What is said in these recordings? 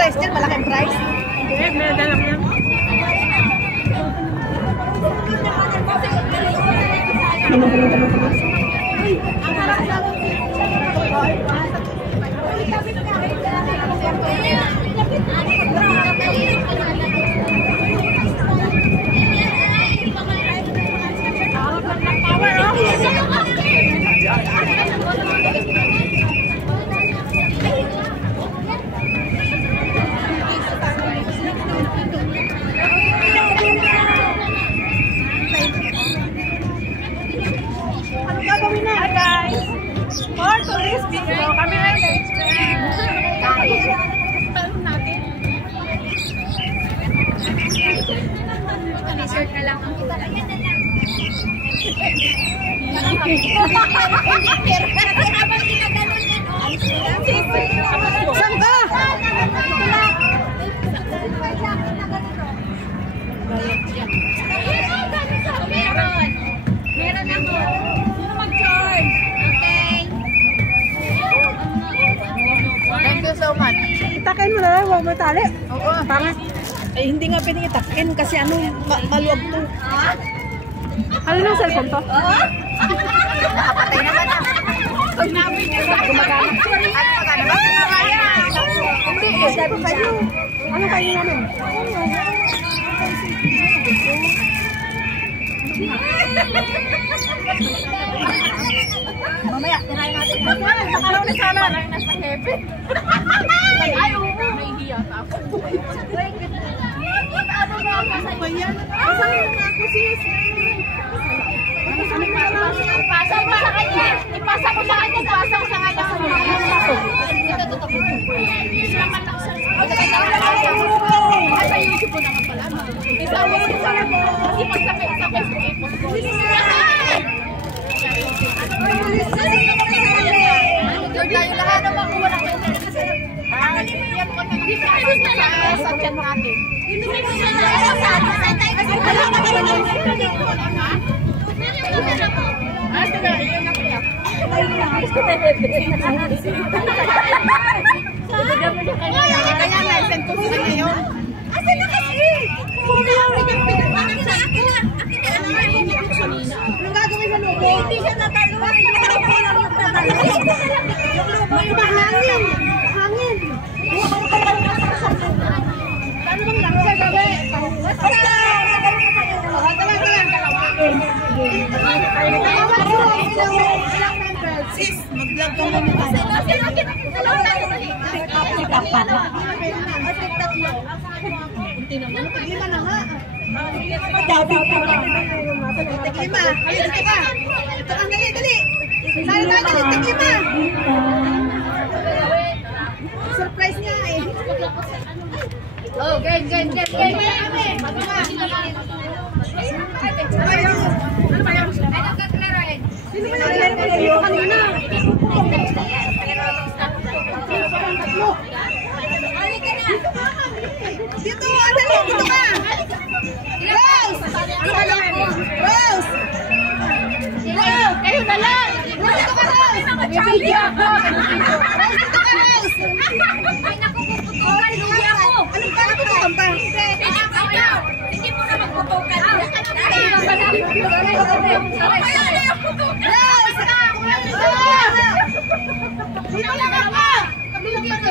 price din? Malaking price? Eh, may dalang yan. Kami na T-shirt na lang ang kita. Habang ginaganon yan, Saan ka? Meron ako. Sino mag-charge? Okay. Thank you so much. itakin mo na lang, huwag mo tali. Oo, pangit. Eh, hindi nga pwedeng itakin kasi ano, maluwag to. Ano yung cellphone to? Nakapatay naman na. Gumagana. Ano magana ba? Hindi eh, sabi pa yun. Ano kayo namin? Mamaya, tirahin natin. Nakaraw na sana. Nasa heaven. Ay, oo. Nahihiya ka ako. Ano na ako sa'yo? Asan yung ako sis? Ipasa mo sa kanya. Ipasa mo sa kanya. Ipasa mo sa kanya. Sa YouTube ko naman pala. Isawa ko sa ako. Kasi pagsakay sa Facebook, i-post ko. Tayo lahat naman kung wala kayo kasi yan ko sa chat natin. Kaya na-send ko sa kanya yun. Asa na kasi? Akin na. Anong gagawin mo lubo? Hindi siya natalo. Yung hangin. Hangin. Ano bang lang siya gabi? Sis, mag-vlog ka muna. Lima na nga. Lima. Ayun, dito ka. Ito ka, dali. Sali tayo, dali. Lima. Surprise niya eh. Oh, game. Ano ba? Ano ba yun? Sino ba yung kanina? Dito, dali, dito ka. Rose! Rose! Kayo na lang! Rose, dito ka, Rose! Rose, dito ka, Rose! Ay, naku, puputukan. Lugi ako. Anong ka putukan pa? Hindi mo na magputukan. Rose! Dito lang ako! Kabilang pa to.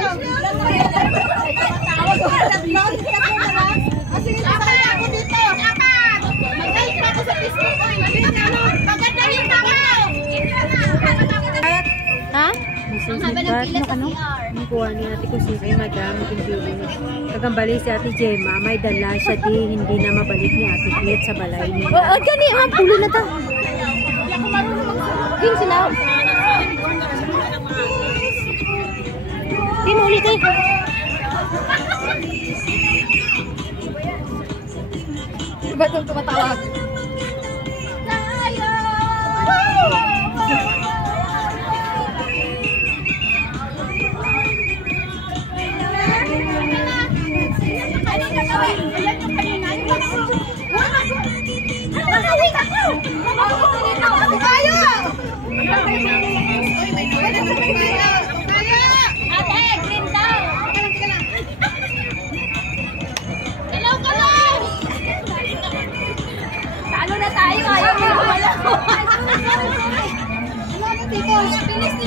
Sige, sasali ako dito. Mag-like na ako sa Facebook. Maganda yung tama. Ha? Ang kuha ni ate ko si Madam Kimbiling. Kagambali si ate Gemma, may dala siya di hindi na mabalik ni ate Kate sa balay niya. Oh, gani, pulo na to. Ging sila. Sino ulit eh? Diba itong tumatawag?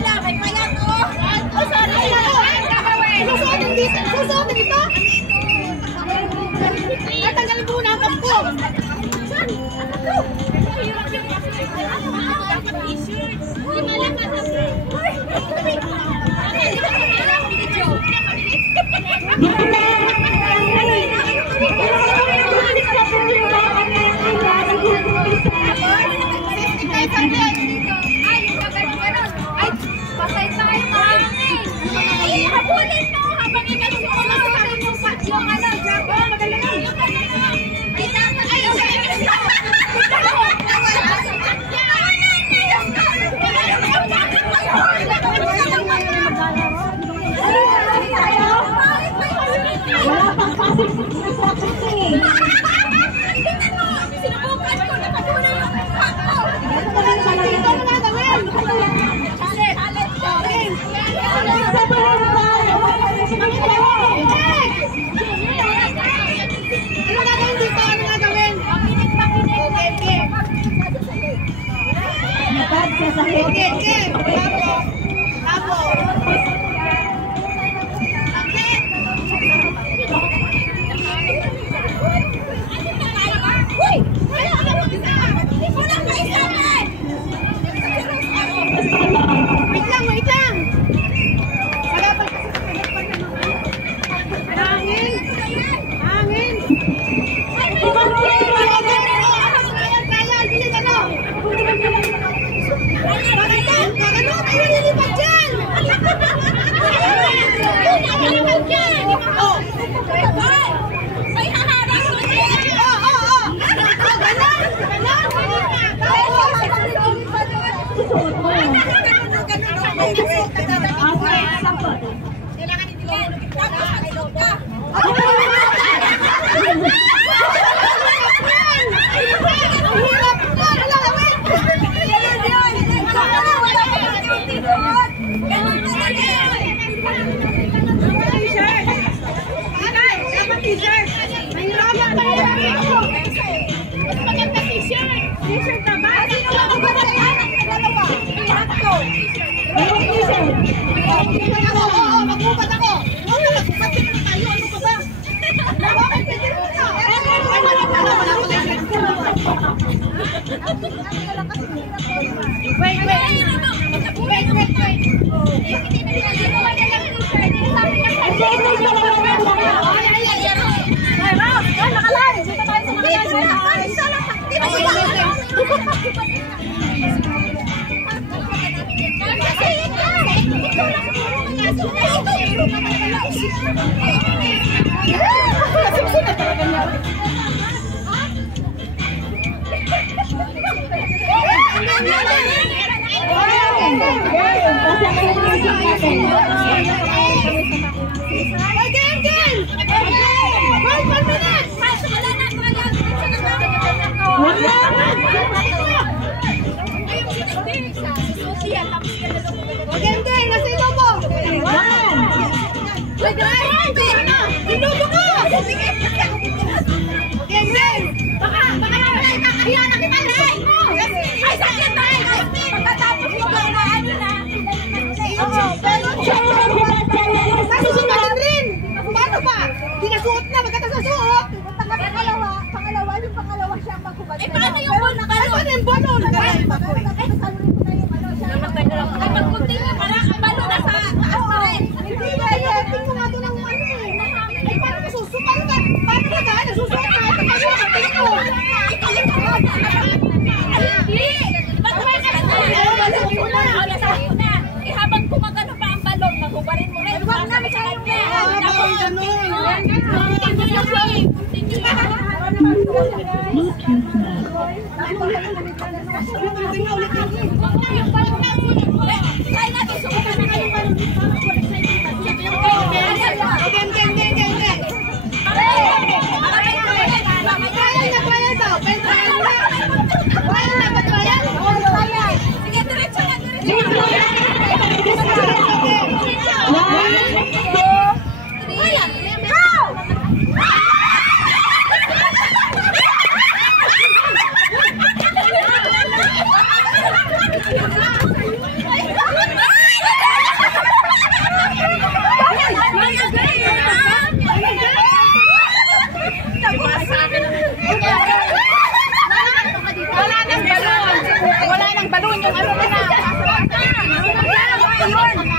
nila, may payat oh. Susuotin dito. Susuotin dito. At tanggalin po na ang kampo. Saan?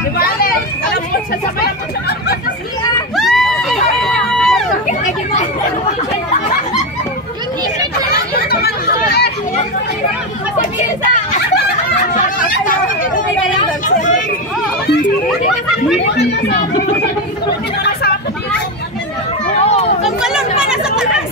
Di ba, Alex? Alam mo, sasabayan mo siya namin sa siya. Yung t-shirt na lang yun naman to eh. Kasi Mirza. Ang balon pa na sa taas.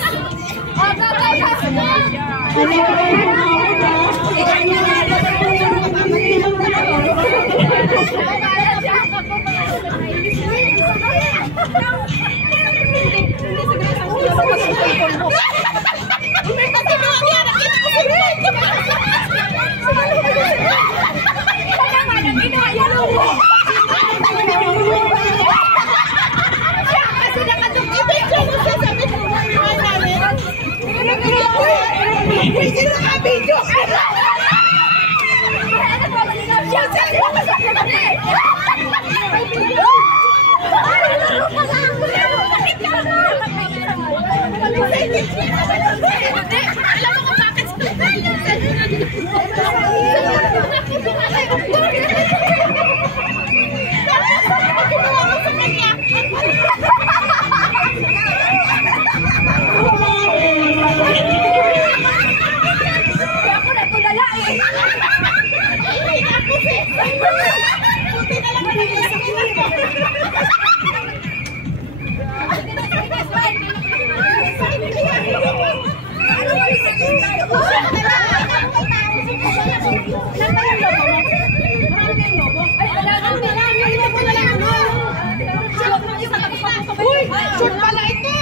Shoot pala ito!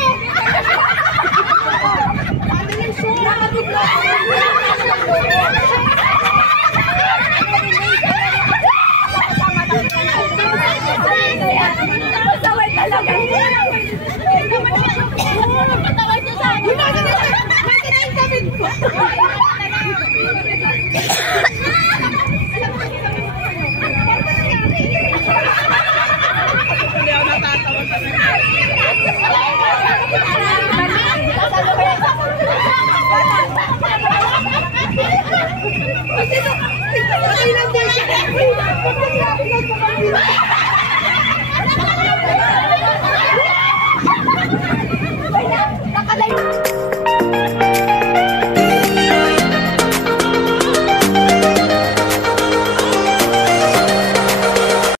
Saway talaga! Patawad niyo sa akin! Bakit na yung sabi ko? Hindi ako natatawa sa mga.